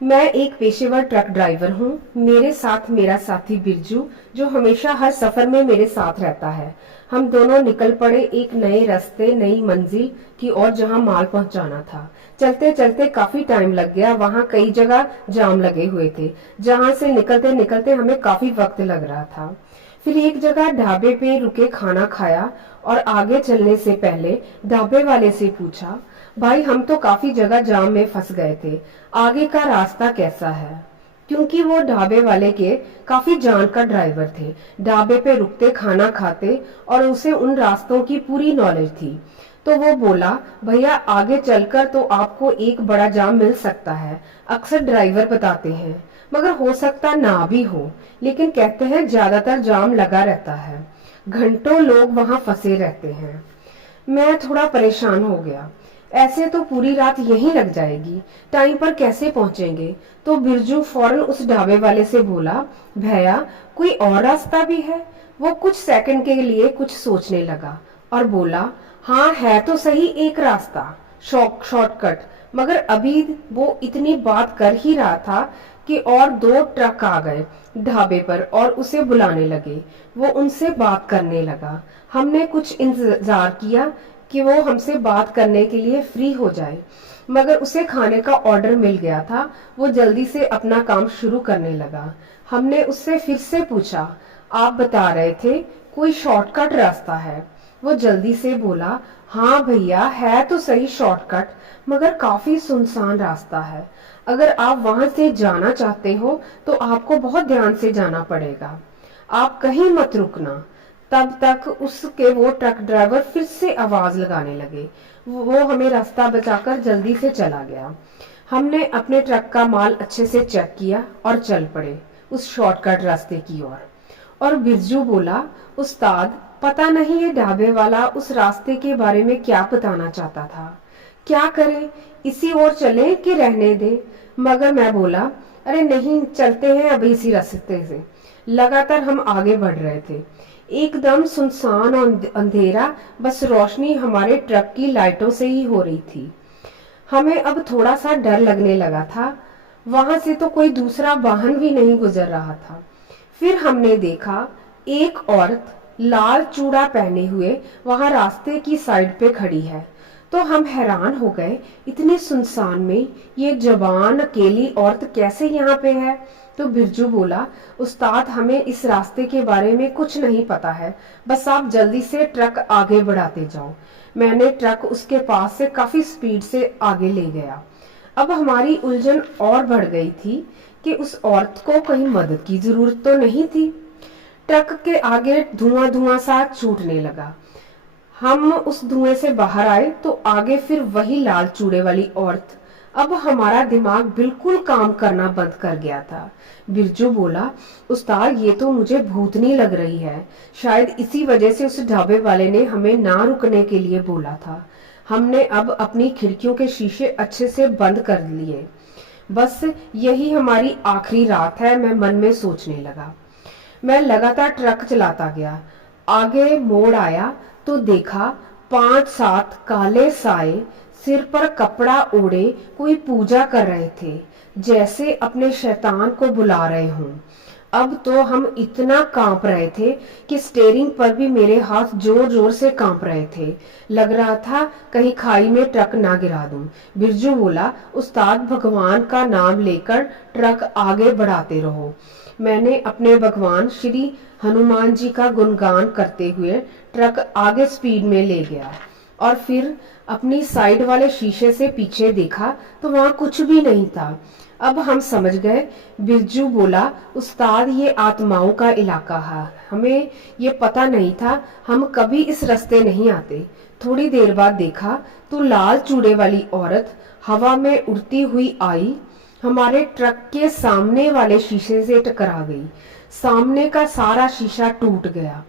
मैं एक पेशेवर ट्रक ड्राइवर हूँ। मेरे साथ मेरा साथी बिरजू, जो हमेशा हर सफर में मेरे साथ रहता है। हम दोनों निकल पड़े एक नए रास्ते, नई मंजिल की ओर जहाँ माल पहुँचाना था। चलते चलते काफी टाइम लग गया। वहाँ कई जगह जाम लगे हुए थे, जहाँ से निकलते निकलते हमें काफी वक्त लग रहा था। फिर एक जगह ढाबे पे रुके, खाना खाया और आगे चलने से पहले ढाबे वाले से पूछा, भाई हम तो काफी जगह जाम में फंस गए थे, आगे का रास्ता कैसा है? क्योंकि वो ढाबे वाले के काफी जानकार ड्राइवर थे, ढाबे पे रुकते, खाना खाते और उसे उन रास्तों की पूरी नॉलेज थी। तो वो बोला, भैया आगे चलकर तो आपको एक बड़ा जाम मिल सकता है, अक्सर ड्राइवर बताते हैं, मगर हो सकता ना भी हो, लेकिन कहते हैं ज्यादातर जाम लगा रहता है, घंटों लोग वहां फंसे रहते हैं। मैं थोड़ा परेशान हो गया। ऐसे तो पूरी रात यहीं लग जाएगी, टाइम पर कैसे पहुंचेंगे? तो बिरजू फौरन उस ढाबे वाले से बोला, भैया कोई और रास्ता भी है? वो कुछ सेकंड के लिए कुछ सोचने लगा और बोला, हाँ है तो सही एक रास्ता, शॉर्टकट। मगर अभी वो इतनी बात कर ही रहा था कि और दो ट्रक आ गए ढाबे पर और उसे बुलाने लगे। वो उनसे बात करने लगा। हमने कुछ इंतजार किया कि वो हमसे बात करने के लिए फ्री हो जाए, मगर उसे खाने का ऑर्डर मिल गया था। वो जल्दी से अपना काम शुरू करने लगा। हमने उससे फिर से पूछा, आप बता रहे थे कोई शॉर्टकट रास्ता है? वो जल्दी से बोला, हाँ भैया है तो सही शॉर्टकट, मगर काफी सुनसान रास्ता है। अगर आप वहां से जाना चाहते हो तो आपको बहुत ध्यान से जाना पड़ेगा, आप कहीं मत रुकना। तब तक उसके वो ट्रक ड्राइवर फिर से आवाज लगाने लगे। वो हमें रास्ता बचाकर जल्दी से चला गया। हमने अपने ट्रक का माल अच्छे से चेक किया और चल पड़े उस शॉर्टकट रास्ते की ओर। और बिरजू बोला, उस्ताद पता नहीं ये ढाबे वाला उस रास्ते के बारे में क्या बताना चाहता था। क्या करें, इसी ओर चले कि रहने दे? मगर मैं बोला, अरे नहीं, चलते हैं अब इसी रास्ते से। लगातार हम आगे बढ़ रहे थे, एकदम सुनसान और अंधेरा, बस रोशनी हमारे ट्रक की लाइटों से ही हो रही थी। हमें अब थोड़ा सा डर लगने लगा था। वहां से तो कोई दूसरा वाहन भी नहीं गुजर रहा था। फिर हमने देखा एक औरत लाल चूड़ा पहने हुए वहां रास्ते की साइड पे खड़ी है। तो हम हैरान हो गए, इतने सुनसान में ये जवान अकेली औरत कैसे यहाँ पे है? तो बिरजू बोला, उस्ताद हमें इस रास्ते के बारे में कुछ नहीं पता है, बस आप जल्दी से ट्रक आगे बढ़ाते जाओ। मैंने ट्रक उसके पास से काफी स्पीड से आगे ले गया। अब हमारी उलझन और बढ़ गई थी कि उस औरत को कहीं मदद की जरूरत तो नहीं थी। ट्रक के आगे धुआं धुआं सा छूटने लगा। हम उस धुएं से बाहर आए तो आगे फिर वही लाल चूड़े वाली औरत। अब हमारा दिमाग बिल्कुल काम करना बंद कर गया था। बिरजू बोला, उस्ताद ये तो मुझे भूतनी लग रही है, शायद इसी वजह से उस ढाबे वाले ने हमें ना रुकने के लिए बोला था। हमने अब अपनी खिड़कियों के शीशे अच्छे से बंद कर लिए, बस यही हमारी आखिरी रात है, मैं मन में सोचने लगा। मैं लगातार ट्रक चलाता गया। आगे मोड़ आया तो देखा 5-7 काले साए सिर पर कपड़ा ओढ़े कोई पूजा कर रहे थे, जैसे अपने शैतान को बुला रहे हों। अब तो हम इतना कांप रहे थे कि स्टीयरिंग पर भी मेरे हाथ जोर जोर से कांप रहे थे। लग रहा था कहीं खाई में ट्रक ना गिरा दूं। बिरजू बोला, उस्ताद भगवान का नाम लेकर ट्रक आगे बढ़ाते रहो। मैंने अपने भगवान श्री हनुमान जी का गुणगान करते हुए ट्रक आगे स्पीड में ले गया और फिर अपनी साइड वाले शीशे से पीछे देखा तो वहां कुछ भी नहीं था। अब हम समझ गए। बिरजू बोला, उस्ताद ये आत्माओं का इलाका है, हमें ये पता नहीं था, हम कभी इस रास्ते नहीं आते। थोड़ी देर बाद देखा तो लाल चूड़े वाली औरत हवा में उड़ती हुई आई, हमारे ट्रक के सामने वाले शीशे से टकरा गई। सामने का सारा शीशा टूट गया।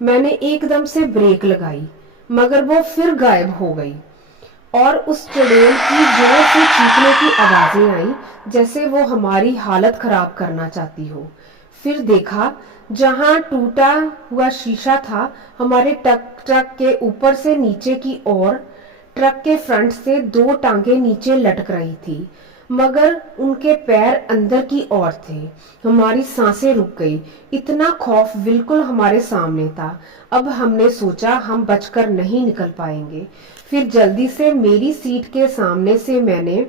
मैंने एकदम से ब्रेक लगाई, मगर वो फिर गायब हो गई और उस चुड़ैल की जोर से चीखने की आवाजें आई, जैसे वो हमारी हालत खराब करना चाहती हो। फिर देखा जहां टूटा हुआ शीशा था, हमारे ट्रक के ऊपर से नीचे की ओर ट्रक के फ्रंट से 2 टांगे नीचे लटक रही थी। मगर उनके पैर अंदर की ओर थे। हमारी सांसें रुक गई। इतना खौफ बिल्कुल हमारे सामने था। अब हमने सोचा हम बचकर नहीं निकल पाएंगे। फिर जल्दी से मेरी सीट के सामने से मैंने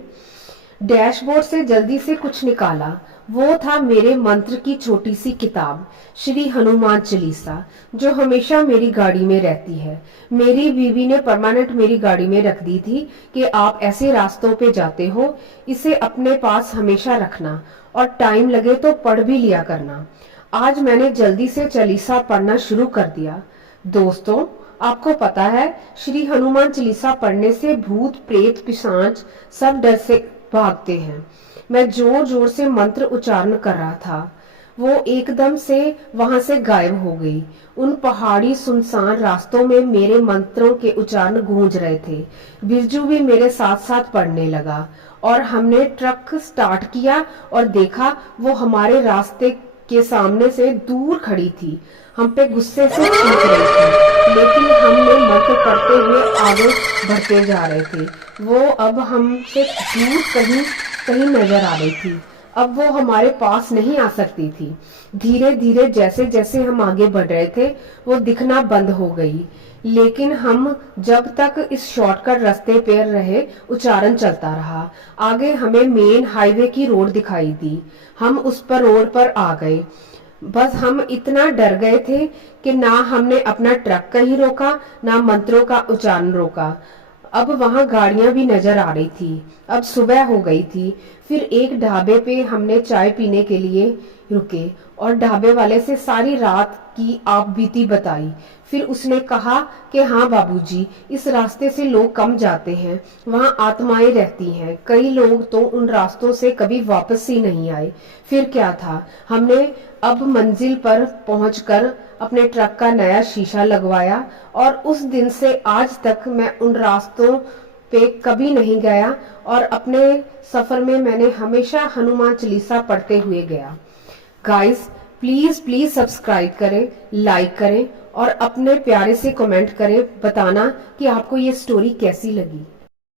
डैशबोर्ड से जल्दी से कुछ निकाला। वो था मेरे मंत्र की छोटी सी किताब, श्री हनुमान चालीसा, जो हमेशा मेरी गाड़ी में रहती है। मेरी बीवी ने परमानेंट मेरी गाड़ी में रख दी थी कि आप ऐसे रास्तों पे जाते हो, इसे अपने पास हमेशा रखना और टाइम लगे तो पढ़ भी लिया करना। आज मैंने जल्दी से चालीसा पढ़ना शुरू कर दिया। दोस्तों, आपको पता है, श्री हनुमान चालीसा पढ़ने से भूत प्रेत पिशाच सब डर से भागते हैं। मैं जोर जोर से मंत्र उच्चारण कर रहा था। वो एकदम से वहां से गायब हो गई। उन पहाड़ी सुनसान रास्तों में मेरे मंत्रों के उच्चारण गूंज रहे थे। बिरजू भी मेरे साथ साथ पढ़ने लगा और हमने ट्रक स्टार्ट किया और देखा वो हमारे रास्ते के सामने से दूर खड़ी थी। हम पे गुस्से से चीख रही थी, लेकिन हमने मंत्र पढ़ते हुए आगे बढ़ते जा रहे थे। वो अब हमसे दूर कहीं कहीं नजर आ रही थी। अब वो हमारे पास नहीं आ सकती थी। धीरे धीरे जैसे जैसे हम आगे बढ़ रहे थे, वो दिखना बंद हो गई। लेकिन हम जब तक इस शॉर्टकट रास्ते पर रहे, उच्चारण चलता रहा। आगे हमें मेन हाईवे की रोड दिखाई दी। हम उस पर रोड पर आ गए। बस हम इतना डर गए थे कि ना हमने अपना ट्रक कहीं रोका, ना मंत्रों का उच्चारण रोका। अब वहां गाड़ियां भी नजर आ रही थी। अब सुबह हो गई थी। फिर एक ढाबे पे हमने चाय पीने के लिए रुके और ढाबे वाले से सारी रात की आप बीती बताई। फिर उसने कहा कि हाँ बाबूजी, इस रास्ते से लोग कम जाते हैं, वहाँ आत्माएं रहती हैं। कई लोग तो उन रास्तों से कभी वापस ही नहीं आए। फिर क्या था, हमने अब मंजिल पर पहुंचकर अपने ट्रक का नया शीशा लगवाया और उस दिन से आज तक मैं उन रास्तों पे कभी नहीं गया और अपने सफर में मैंने हमेशा हनुमान चालीसा पढ़ते हुए गया। गाइस, प्लीज प्लीज सब्सक्राइब करें, लाइक करें और अपने प्यारे से कमेंट करें, बताना कि आपको ये स्टोरी कैसी लगी।